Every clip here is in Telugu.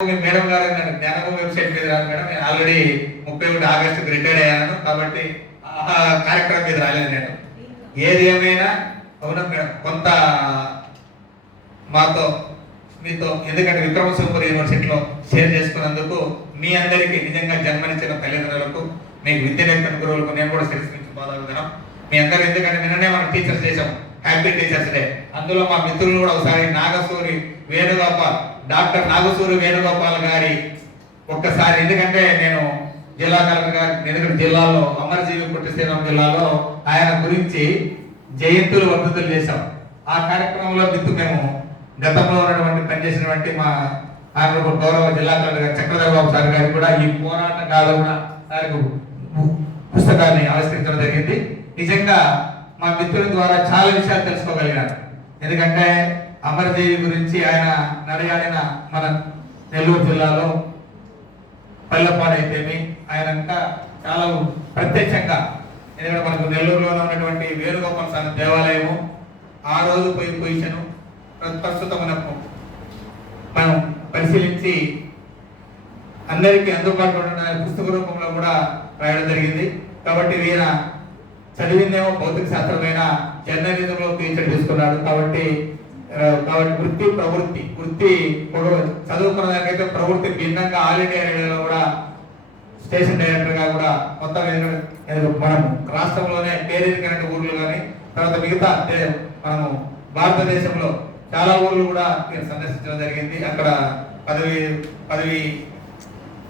మేడం గారు జ్ఞానభూమి వెబ్సైట్ మీద రాదు మేడం. నేను ఆల్రెడీ 31 ఆగస్టుకి రిటైర్డ్ అయ్యాను కాబట్టి ఆ కార్యక్రమం మీద రాలేదు నేను. ఏది ఏమైనా అవునా మేడం, కొంత మాతో మీతో ఎందుకంటే విక్రమసింహపురి యూనివర్సిటీలో షేర్ చేసుకున్నందుకు మీ అందరికీ నిజంగా జన్మనిచ్చిన తల్లిదండ్రులకు, మీకు విద్య నేర్పిన గురువులకు నేను కూడా శిరస్సు బాధపడుతున్నాం. మీ అందరూ ఎందుకంటే నిన్ననే మనం టీచర్స్ చేసాం, హ్యాపీ టీచర్స్ డే. అందులో మా మిత్రులు కూడా ఒకసారి నాగసూరి వేణుగోపాల్, డాక్టర్ నాగసూరి వేణుగోపాల్ గారి ఒక్కసారి, ఎందుకంటే నేను జిల్లా కలెక్టర్ గారి ఎందుకంటే జిల్లాలో అమరజీవి పుట్టి శ్రీరామ్ జిల్లాలో ఆయన గురించి జయంతులు వర్ధంతులు చేశాం. ఆ కార్యక్రమంలో మేము గతంలో ఉన్నటువంటి పనిచేసినటువంటి మా ఆనరబుల్ గౌరవ జిల్లా కలెక్టర్ గారు చక్రధర్ బాబు సార్ గారికి కూడా ఈ పోరాట కాలంలో వారికి పుస్తకాన్ని ఆవిష్కరించడం జరిగింది. నిజంగా మా మిత్రుల ద్వారా చాలా విషయాలు తెలుసుకోగలిగాను. ఎందుకంటే అమరజీవి గురించి ఆయన నడయాడిన మన నెల్లూరు జిల్లాలో పల్లెపాడు అయితేమి ఆయన ఇంకా చాలా ప్రత్యక్షంగా, ఎందుకంటే మనకు నెల్లూరులో ఉన్నటువంటి వేణుగోపాల స్వామి దేవాలయము ఆ రోజు పొజిషను ప్రస్తుతం మనం పరిశీలించి అందరికీ అందుబాటులో ఉన్న పుస్తక రూపంలో కూడా రాయడం జరిగింది. కాబట్టి ఈయన చదివిందేమో భౌతిక శాస్త్రమైన జర్నలిజంలో పీహెచ్డీ తీసుకున్నాడు. కాబట్టి వృత్తి చదువుకున్న దానికైతే ప్రవృత్తి భిన్నంగా ఆల్ ఇండియా రేడియోలో కూడా స్టేషన్ డైరెక్టర్ గా కూడా మొత్తం మనం రాష్ట్రంలోనే పేరెన్నికైన ఊర్లు కానీ తర్వాత మిగతా మనము భారతదేశంలో చాలా ఊర్లు కూడా సందర్శించడం జరిగింది. అక్కడ పదవి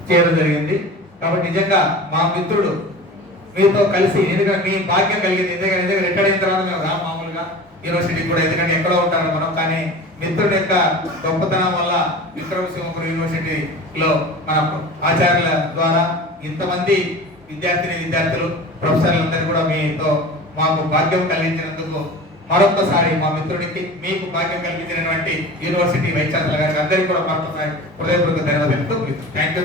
చేయడం జరిగింది. కాబట్టి నిజంగా మా మిత్రుడు మీతో కలిసి, ఎందుకంటే మీ భాగ్యం కలిగింది. ఎందుకంటే రిటైర్ అయిన తర్వాత మేము మామూలుగా యూనివర్సిటీ కూడా, ఎందుకంటే ఎక్కడో ఉంటారు మనం, కానీ మిత్రుడి యొక్క గొప్పతనం వల్ల విక్రమసింహపురి యూనివర్సిటీలో మన ఆచార్యుల ద్వారా ఇంతమంది విద్యార్థులు ప్రొఫెసర్లందరూ కూడా మీతో మాకు భాగ్యం కలిగించినందుకు మరొకసారి మా మిత్రుడికి, మీకు భాగ్యం కల్పించినటువంటి యూనివర్సిటీ వైస్ ఛాన్సలర్ గారికి అందరికీ కూడా మరొకసారి హృదయపూర్వక ధన్యవాదాలు. Thank you.